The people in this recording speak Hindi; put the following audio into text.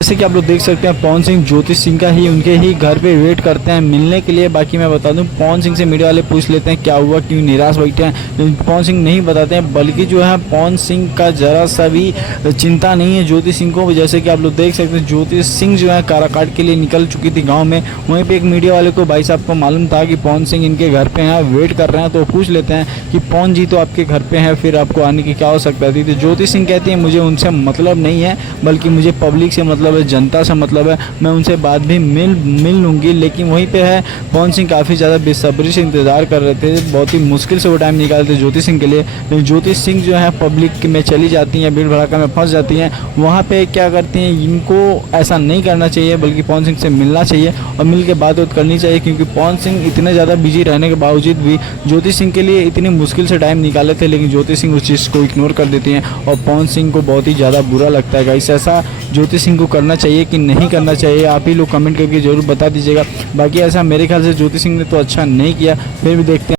जैसे कि आप लोग देख सकते हैं पवन सिंह ज्योति सिंह का ही उनके ही घर पे वेट करते हैं मिलने के लिए। बाकी मैं बता दूं पवन सिंह से मीडिया वाले पूछ लेते हैं क्या हुआ, क्यों निराश बैठे हैं, लेकिन पवन सिंह नहीं बताते हैं। बल्कि जो है पवन सिंह का जरा सा भी चिंता नहीं है ज्योति सिंह को। जैसे कि आप लोग देख सकते हैं ज्योति सिंह जो है काराकाट के लिए निकल चुकी थी गाँव में। वहीं पर एक मीडिया वाले को भाई साहब को मालूम था कि पवन सिंह इनके घर पे हैं, वेट कर रहे हैं, तो पूछ लेते हैं कि पवन जी तो आपके घर पे हैं, फिर आपको आने की क्या आवश्यकता थी। तो ज्योति सिंह कहती है मुझे उनसे मतलब नहीं है, बल्कि मुझे पब्लिक से मतलब है, जनता से मतलब है, मैं उनसे बाद भी मिल लूँगी। लेकिन वहीं पे है पवन सिंह काफ़ी ज़्यादा बेसब्री से इंतज़ार कर रहे थे, बहुत ही मुश्किल से वो टाइम निकालते ज्योति सिंह के लिए। लेकिन ज्योति सिंह जो है पब्लिक में चली जाती हैं, भीड़ भड़ाका में फंस जाती हैं। वहाँ पे क्या करती हैं, इनको ऐसा नहीं करना चाहिए, बल्कि पवन सिंह से मिलना चाहिए और मिल के बात करनी चाहिए। क्योंकि पवन सिंह इतने ज़्यादा बिजी रहने के बावजूद भी ज्योति सिंह के लिए इतनी मुश्किल से टाइम निकाले थे, लेकिन ज्योति सिंह उस चीज़ को इग्नोर कर देती हैं और पवन सिंह को बहुत ही ज़्यादा बुरा लगता है। गाइस ऐसा ज्योति सिंह को करना चाहिए कि नहीं करना चाहिए, आप ही लोग कमेंट करके जरूर बता दीजिएगा। बाकी ऐसा मेरे ख्याल से ज्योति सिंह ने तो अच्छा नहीं किया, फिर भी देखते हैं।